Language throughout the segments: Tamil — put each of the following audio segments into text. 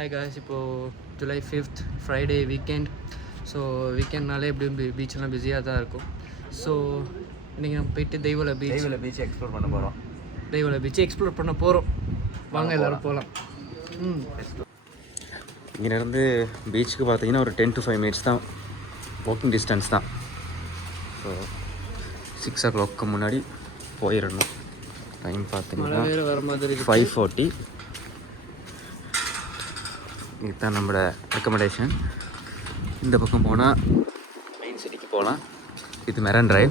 ஹாய் காய்ஸ், இப்போது July 5th Friday weekend. So வீக்கெண்ட்னாலே எப்படியும் பீச்செல்லாம் பிஸியாக தான் இருக்கும். ஸோ இன்றைக்கி நம்ம போயிட்டு தெய்வலை பீச் எக்ஸ்ப்ளோர் பண்ண போகிறோம். தெய்வலை பீச்சை எக்ஸ்ப்ளோர் பண்ண போகிறோம். வாங்க எல்லோரும் போகலாம். இங்கேருந்து பீச்சுக்கு பார்த்தீங்கன்னா ஒரு 10 to 5 minutes தான் வாக்கிங் டிஸ்டன்ஸ் தான். ஸோ 6 o'clock முன்னாடி போயிடணும். டைம் பார்த்தீங்கன்னா 5:40. இதுதான் நம்மளோட ரெக்கமெண்டேஷன். இந்த பக்கம் போனால் மெயின் சிட்டிக்கு போகலாம். இது மெரன் டிரைவ்.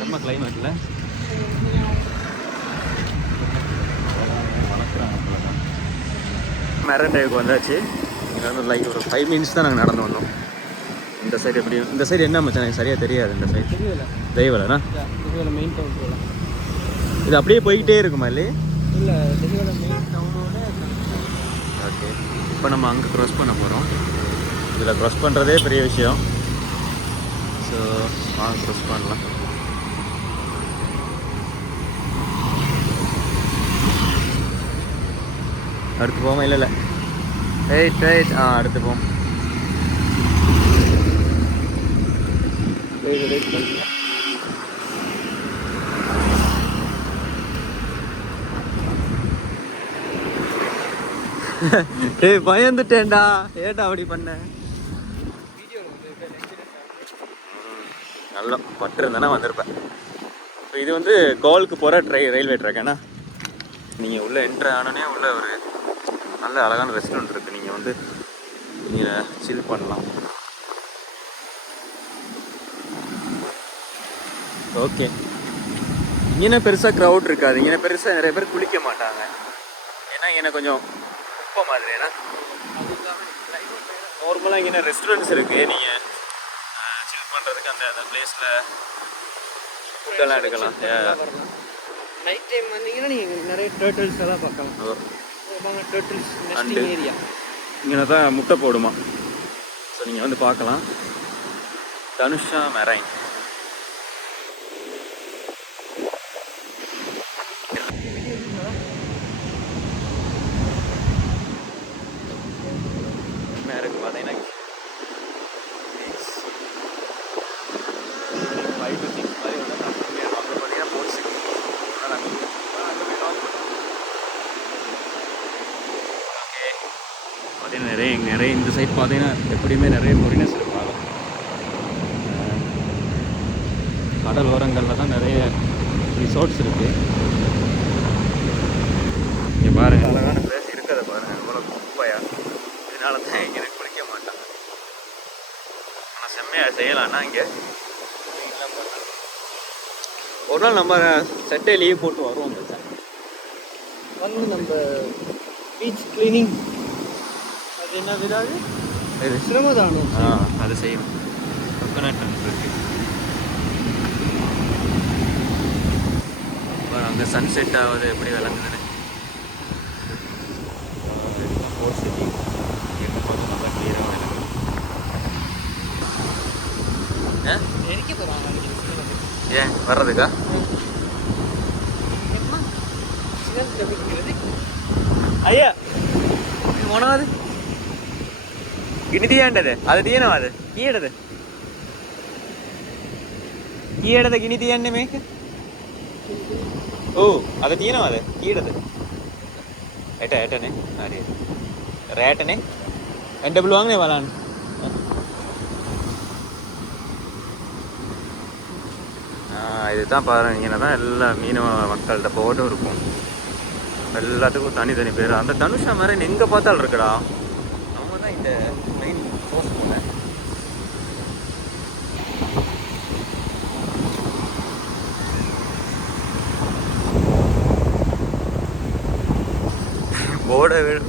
நம்ம கிளைமேட்டில் மெரன் டிரைவுக்கு வந்தாச்சு. இங்கே வந்து லைக் ஒரு 5 minutes தான் நாங்கள் நடந்து வந்தோம். இந்த சைடு எப்படி, இந்த சைடு என்ன மச்சான் எனக்கு சரியாக தெரியாது. இந்த சைடு தெய்வலைண்ணா மெயின் டவுன் போகலாம். இது அப்படியே போய்கிட்டே இருக்குமா இல்லையே? இல்லை, தெய்வலை மெயின் டவுனோட. ஓகே, இப்போ நம்ம அங்கே க்ராஸ் பண்ண போகிறோம். இதில் க்ராஸ் பண்ணுறதே பெரிய விஷயம். ஸோ வாங்க க்ராஸ் பண்ணலாம். அடுத்து போவோம். இல்லை ரைட் அடுத்து போவோம். டேய் பயந்துட்டேன்டா, ஏன்டா அப்படி பண்ண? நல்லா பட்டிருந்தேன்னா வந்திருப்பேன். ஸோ இது வந்து கோலுக்கு போகிற ரயில்வே ட்ராக். ஏன்னா நீங்கள் உள்ளே என்ட்ரு ஆனோடனே உள்ள ஒரு நல்ல அழகான ரெஸ்டாரண்ட் இருக்குது. நீங்கள் வந்து நீங்கள் சில் பண்ணலாம். ஓகே, இங்கே பெருசாக க்ரௌட் இருக்காது. இங்கே பெருசாக நிறைய பேர் குளிக்க மாட்டாங்க. ஏன்னா இங்கே கொஞ்சம் குப்பை மாதிரி. ஏன்னா நார்மலாக இங்கே ரெஸ்டாரண்ட்ஸ் இருக்குது. நீங்கள் சில் பண்ணுறதுக்கு அந்த பிளேஸில் ஃபுட்டெல்லாம் எடுக்கலாம். நைட் டைம் வந்தீங்கன்னா நீங்கள் நிறைய டர்ட்டில்ஸ் எல்லாம் பார்க்கலாம். Turtles nesting area. இங்கே தான் முட்டை போடுமா. ஸோ நீங்கள் வந்து பார்க்கலாம். தனுஷா மெரைன். மேருக்கு பார்த்தீங்கன்னா 5 to 6 மாதிரி வந்து அங்கே பார்த்தீங்கன்னா போட்ஸ் ஓகே. பார்த்தீங்கன்னா நிறைய இந்த சைட் பார்த்தீங்கன்னா எப்படியுமே நிறைய ஃபாரினர்ஸ் இருப்பாங்க. கடல் ஓரங்களில் தான் நிறைய ரிசார்ட்ஸ் இருக்குது. இங்கே பாருங்கள், அழகான பிளேஸ் இருக்கிறத பாருங்கள். எவ்வளோ குப்பையா. இதனால தான் இங்கே குளிக்க மாட்டாங்க. ஆனால் செம்மையாக செய்யலாம்னா இங்கே ஒரு நாள் நம்ம சட்டே லீவ் போட்டு வருவோம். வந்து நம்ம பீச் கிளீனிங் அது என்ன விடாது சிரமதானம் அது செய்யணும். கோகனட் இருக்கு. அங்கே சன்செட் ஆகுது எப்படி விளங்குதுன்னு. போர்ட் சிட்டி எங்கே பார்த்து நல்லா கிளியராக விளங்குது. ஏன் வர்றதுக்கா? అయ్యా මොනවද ගිනි තියන්නද? අද තියනවද? කීයටද ගිනි තියන්නේ මේක? ඔව් අද තියනවද? කීයටද? ඇටනේ. හරි රැටනේ. එන්න පුළුවන් නේ බලන්න. இதுதான் பாருங்க. இங்கே தான் எல்லா மீனவ மக்கள்கிட்ட போட்டும் இருக்கும். எல்லாத்துக்கும் தனித்தனி பேர். அந்த தனுஷா மாதிரி எங்கே பார்த்தாலும் இருக்குடா. நம்ம தான் இந்த மெயின் சோர்ஸ் பண்ண.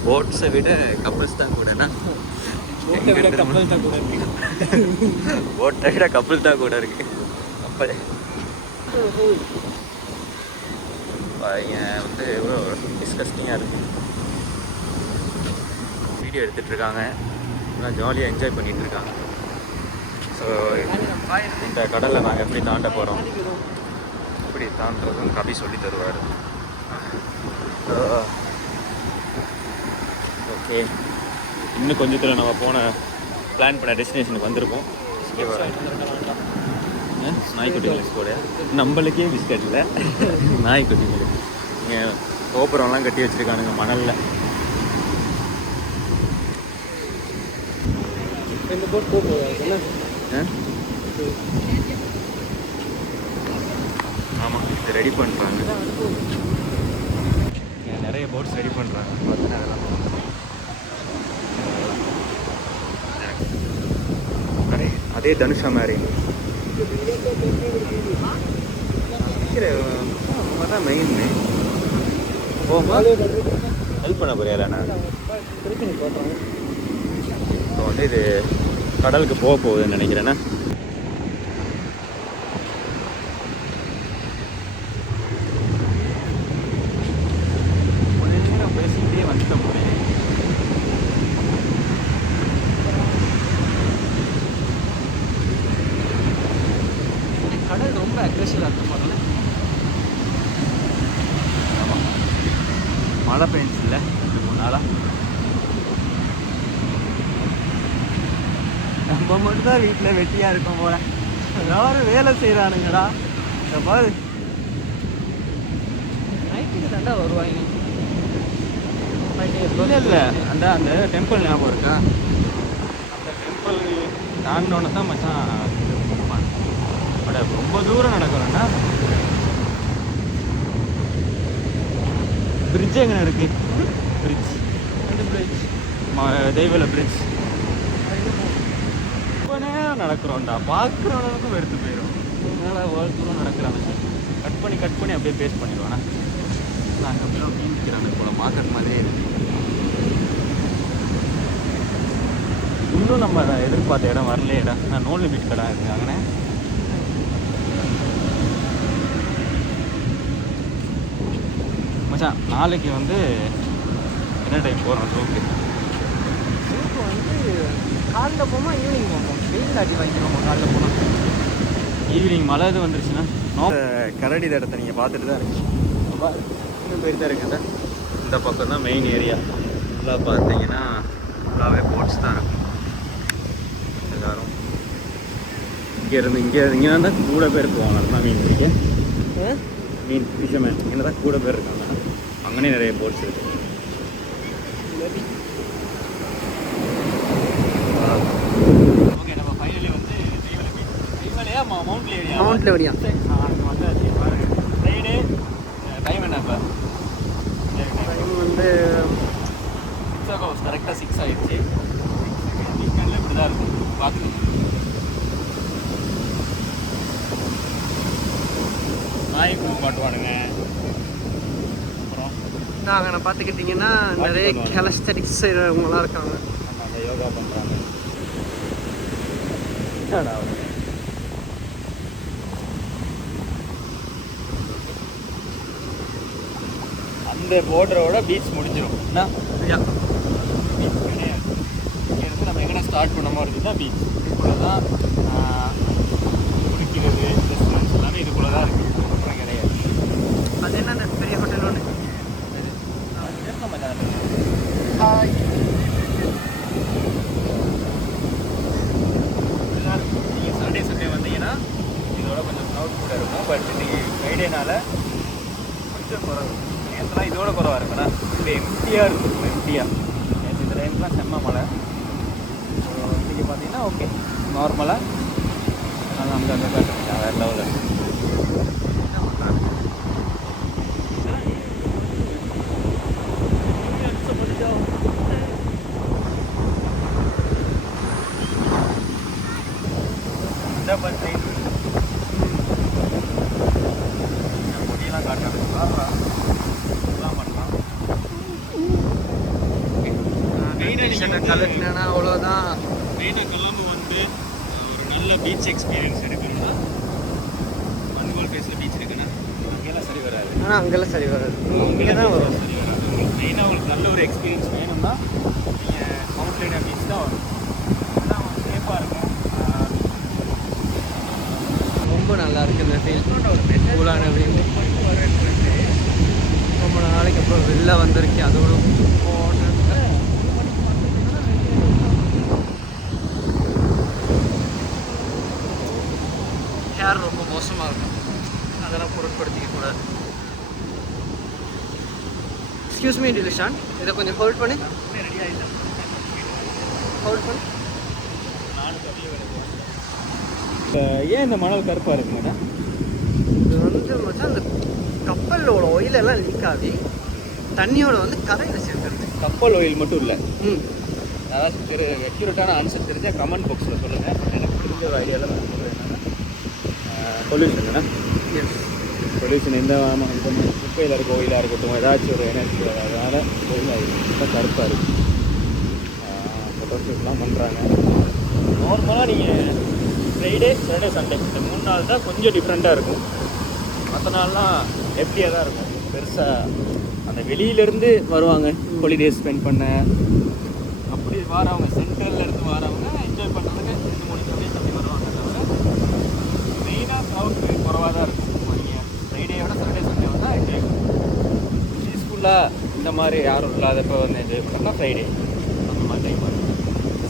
போட்ஸை விட கப்பல்ஸ் தான் கூடனா. போட்டை விட கப்பல் தான் கூட இருக்கு. போட்டை விட கப்பல் தான் கூட இருக்கு. கப்பல் வந்து எவ்வளோ டிஸ்கஸ்டிங்காக இருக்குது. வீடியோ எடுத்துகிட்ருக்காங்க. எல்லாம் ஜாலியாக என்ஜாய் பண்ணிகிட்ருக்காங்க. ஸோ இந்த கடலில் நாங்கள் எப்படி தாண்ட போகிறோம், எப்படி தாண்டுறதுன்னு கபி சொல்லி தருவார். ஓகே, இன்னும் கொஞ்சத்தில் நம்ம பிளான் பண்ண டெஸ்டினேஷனுக்கு வந்திருக்கோம். நாய்க்குட்டிகளுக்கு கூட நம்மளுக்கே பிஸ்கட் இல்லை, நாய்க்குட்டிகளுக்கு இங்கே கோபுரம்லாம் கட்டி வச்சுருக்கானுங்க மணலில். இந்த போட் போகுது. ஆமாம், இது ரெடி பண்ணுறாங்க. நிறைய போட்ஸ் ரெடி பண்ணுறாங்க. அதே தனுஷா மாதிரி தான் மெயின் ஹெல்ப் பண்ண போறியாண்ணா? இப்போ வந்து இது கடலுக்கு போக போகுதுன்னு நினைக்கிறேண்ணா. பேசிக்கிட்டே வந்துட்டோம். கடல் ரொம்ப அக்ரெசிவாக இருக்க மாதிரி. ஆமாம், மழை பெஞ்சு இல்லை 2-3 நாளாக. நம்ம மட்டும் தான் வீட்டில் வெட்டியாக இருக்கோம் போல. எல்லாரும் வேலை செய்கிறானுங்கடா. இந்த பாரு நைட்டுக்கு தாண்டா வருவாங்க. இல்லை இல்லை, அந்த டெம்பிள் ஞாபகம் இருக்கா? அந்த டெம்பிள் தாண்டினோன்னு தான் மச்சான். பட் ரொம்ப தூரம் நடக்கிறோன்னா பிரிட்ஜ் எங்கே இருக்கு? பிரிட்ஜ், தெய்வல பிரிட்ஜ். ரொம்ப நேரம் நடக்கிறோம்டா, பார்க்குறவனுக்கும் வெறுத்து போயிடும். அதனால் அவ்வளோ தூரம் நடக்கிறாங்க. கட் பண்ணி அப்படியே பேஸ்ட் பண்ணிடுவானா. நாங்கள் அப்படிலாம் மீன்கிறாங்க போல, மார்க்கெட் மாதிரியே இருக்கு. இன்னும் நம்ம எதிர்பார்த்த இடம் வரலையே. இடம் நான் நோ லிமிட் கடை இருக்காங்கண்ணே. மச்சான், நாளைக்கு வந்து என்ன டைம் போகிறோம் ஷோக்கு? ஷோக்கு வந்து காலைல போமா ஈவினிங் போவோம். வெயில் அடி வாங்கிக்கிறோம் காலைல போனால். ஈவினிங் மழை இது வந்துருச்சுன்னா கரடி தடத்தை நீங்கள் பார்த்துட்டு தான் இருக்கு. இன்னும் போயிட்டு தான் இருக்குங்க. இந்த பக்கம் தான் மெயின் ஏரியா. ஃபுல்லாக பார்த்தீங்கன்னா ஃபுல்லாகவே போட்ஸ் தான் இருக்கும். எல்லோரும் இங்கே தான் கூட பேர் போவாங்க. அதுதான் மீன் பிடிக்க, மீன் ஃபிஷர்மேன் இங்கே தான் கூட பேர் இருக்காங்க. அங்கேனே நிறைய போட்ஸ் இருக்குது. ஓகே, நம்ம ஃபைனலி வந்து தெய்வலையா மவுண்ட்ல வழியா வந்து ஃப்ரைடே. டைம் என்ன இப்போ? டைம் வந்து 6 o'clock. கரெக்டாக 6 ஆகிடுச்சு. வீக்கெண்டில் இப்படி தான் இருக்கும். பார்த்துக்கணும். நாய்க்கு பாட்டுவானுங்க. அப்புறம் நாங்கள் பார்த்துக்கிட்டிங்கன்னா நிறைய கெலஸ்டடிக்ஸ் செய்கிறவங்களாம் இருக்காங்க. அந்த யோகா பண்ணுறாங்க. அந்த போர்டரோட பீச் முடிஞ்சிடும். என்ன பீச் கிடையாது. இங்கேருந்து நம்ம எங்கே ஸ்டார்ட் பண்ண மாதிரி இருக்குதுன்னா பீச். இதுக்குள்ளே தான் குடிக்கிறது, ரெஸ்டாரண்ட்ஸ் எல்லாமே இதுக்குள்ளே தான் இருக்குது. அப்புறம் கிடையாது. அது என்ன அந்த பெரிய ஹோட்டல் ஒன்று நீங்கள் சாட்டர்டே சண்டே வந்தீங்கன்னா இதோட கொஞ்சம் க்ரௌட் கூட இருக்கும். பட் இன்றைக்கி ஃப்ரைடேனால கொஞ்சம் குறவு. நேற்றுலாம் இதோட குறவாக இருக்குண்ணா. இப்போ எம்டியாக இருக்கும். எம்டியாக நேற்று இந்த டைம்லாம் செம்ம மழை. ஸோ இன்றைக்கி பார்த்தீங்கன்னா ஓகே நார்மலாக. அதனால் அங்கே காட்டுறீங்க வேறு லெவலில். முடியெல்லாம் காட்டுறாங்க. கலட்டினா அவ்வளோதான். மெயினாக கொலம்பு வந்து ஒரு நல்ல பீச் எக்ஸ்பீரியன்ஸ் எடுக்கணும்னா மண்கோல் ஃபேஸில் பீச் இருக்குன்னா அங்கெல்லாம் சரி வராது. ஆனால் அங்கெல்லாம் சரி வராது. இங்கே தான் வரும். சரி வராது. உங்களுக்கு மெயினாக உங்களுக்கு நல்ல ஒரு எக்ஸ்பீரியன்ஸ் வேணும்னா நீங்கள் மவுண்ட் லைனா பீச் தான் வரும். அதான் சேஃபாக இருக்கும். ரொம்ப நல்லா இருக்குது இந்த ஃபீல். கூலான வீடு. ரொம்ப நாளைக்கு அப்புறம் வெளில வந்திருக்கேன். அதோட எக்ஸ்கியூஸ் மீ டிலிஷான், இதை கொஞ்சம் ஹோல்ட் பண்ணி ஹோல்ட் பண்ணி. ஏன் இந்த மணல் கருப்பாக இருக்கு மேடம்? இது வந்து மச்சான் அந்த கப்பலோட ஆயிலெல்லாம் லீக் ஆகி தண்ணியோட வந்து கரையில் சேர்ந்துருது. கப்பல் ஆயில் மட்டும் இல்லை. அதாவது அக்யூரேட்டான ஆன்சர் தெரிஞ்சால் கமெண்ட் பாக்ஸில் சொல்லுங்கள். எனக்கு தெரிஞ்ச ஒரு ஐடியாவில் நான் சொல்கிறேன். என்னென்னா பொல்யூஷன் பொல்யூஷன் இந்த குப்பையில் இருக்க ஆயிலாக இருக்கட்டும், ஏதாச்சும் ஒரு எனர்ஜி அதனால் ஆயில் ஆகிடும் கருப்பாக இருக்குது. ஃபோட்டோஷூட்லாம் பண்ணுறாங்க. நார்மலாக நீங்கள் ஃப்ரைடே, சாட்டர்டே, சண்டே இந்த 3 நாள் தான் கொஞ்சம் டிஃப்ரெண்ட்டாக இருக்கும். மற்ற நாள்லாம் எப்படியாக தான் இருக்கும். பெருசாக அந்த வெளியிலேருந்து வருவாங்க ஹாலிடேஸ் ஸ்பெண்ட் பண்ண, அப்படி வரவங்க சென்ட்ரல்லேருந்து வரவங்க என்ஜாய் பண்ணுறதுக்கு 2-3 டேஸ் அப்படி வருவாங்க. மெயினாக க்ரௌட் குறவாக தான் இருக்கும். நீங்கள் ஃப்ரைடேயோட சாட்டர்டே சண்டே வந்தால் என்ஜாய் பண்ணுவோம். பீஸ்ஃபுல்லாக இந்த மாதிரி யாரும் இல்லாதப்போ வந்து என்ஜாய் பண்ணோம்னா ஃப்ரைடே அந்த மாதிரி டைம் வரும்.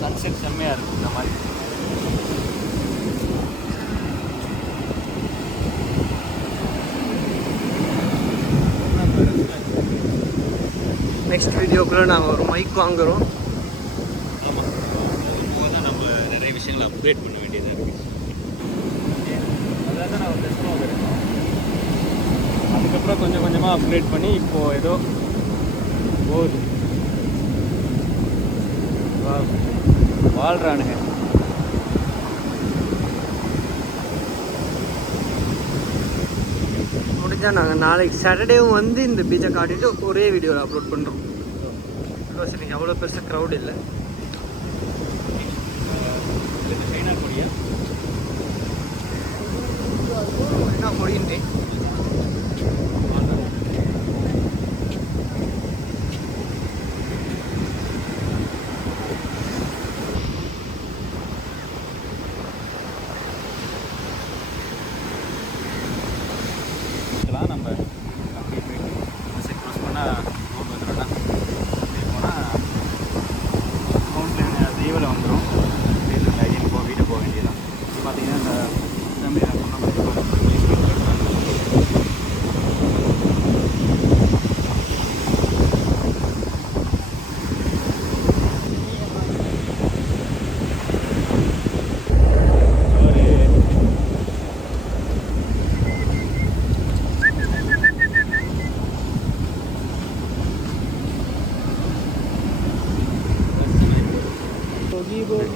சன்செட் செம்மையாக இருக்கும் இந்த மாதிரி. நெக்ஸ்ட் வீடியோக்குள்ளே நாங்கள் ஒரு மைக் வாங்குகிறோம். ஆமாம், போக தான் நம்ம நிறைய விஷயங்களை அப்டேட் பண்ண வேண்டியதாக இருக்குது. அதான் நான் ஒரு டெஸ்ட்மாக இருக்கோம். அதுக்கப்புறம் கொஞ்சம் கொஞ்சமாக அப்கிரேட் பண்ணி இப்போது ஏதோ போகுது. வாழ்கிறானுங்க. முடிஞ்சால் நாங்கள் நாளைக்கு சாட்டர்டேவும் வந்து இந்த பீச்சை காட்டிட்டு ஒரே வீடியோவில் அப்லோட் பண்ணுறோம். பிகாஸ் இன்றைக்கி அவ்வளோ பெருசாக க்ரௌட் இல்லை. சைனா கொடியா என்ன கொடின்ட்டு நம்ம அப்படியே போயிட்டு க்ரோஸ் பண்ணால் ரோடு வந்துடும்னா அப்படியே போனால் ரோட்டில் தீவில் வந்துடும். அகைன் வீட்டை போக வேண்டியதான். பார்த்தீங்கன்னா இந்த ஃபேமிலி நான் சொன்ன மாதிரி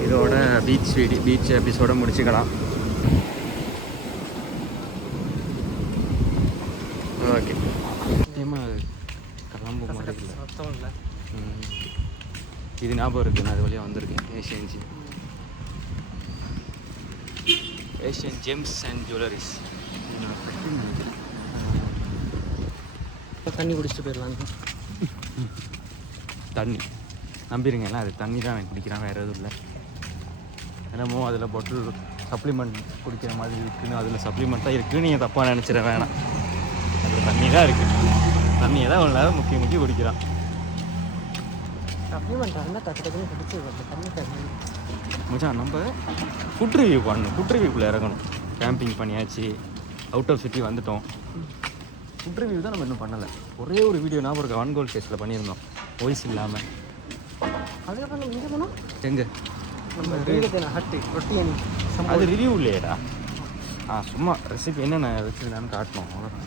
இதோட பீச் எபிசோட முடிச்சுக்கலாம். ஓகே, கிளம்பும் மாதிரி சத்தம் இல்லை. இது ஞாபகம் இருக்குது, நான் அது வழியாக வந்திருக்கேன். Asian gems and jewelleries. தண்ணி குடிச்சிட்டு போயிடலாம். தண்ணி நம்பிடுங்கலாம், அது தண்ணி தான் எனக்கு குடிக்கிறேன், வேறு எதுவும் இல்லை. என்னமோ அதில் பொட்டில் சப்ளிமெண்ட் குடிக்கிற மாதிரி இருக்குன்னு, அதில் சப்ளிமெண்ட்டாக இருக்குதுன்னு நீங்கள் தப்பாக நினச்சிட வேணாம். அதில் தண்ணி தான் இருக்குது. தண்ணியை தான் ஒரு நேரம் முக்கி குடிக்கிறான். சப்ளிமெண்ட்டாக இருந்தால் டக்குன்னு குடிச்சு தண்ணி மச்சான், நம்ம ஃபுட் ரிவ்யூ பண்ணணும். ஃபுட் ரிவ்யூக்குள்ளே இறங்கணும். கேம்பிங் பண்ணியாச்சு, அவுட் ஆஃப் சிட்டி வந்துட்டோம். ஃபுட் ரிவ்யூ தான் நம்ம இன்னும் பண்ணலை. ஒரே ஒரு வீடியோ ஞாபகம் இருக்கு, ஆன்கோல் ஃபேஸில் பண்ணியிருந்தோம், வாய்ஸ் இல்லாமல். அதுக்கப்புறம் நம்ம இங்கே போனோம். எங்கே ரொட்டி அது ரிவ்யூ இல்லையேடா. சும்மா ரெசிபி என்னென்ன வச்சுருந்தான்னு காட்டணும், அவ்வளோதான்.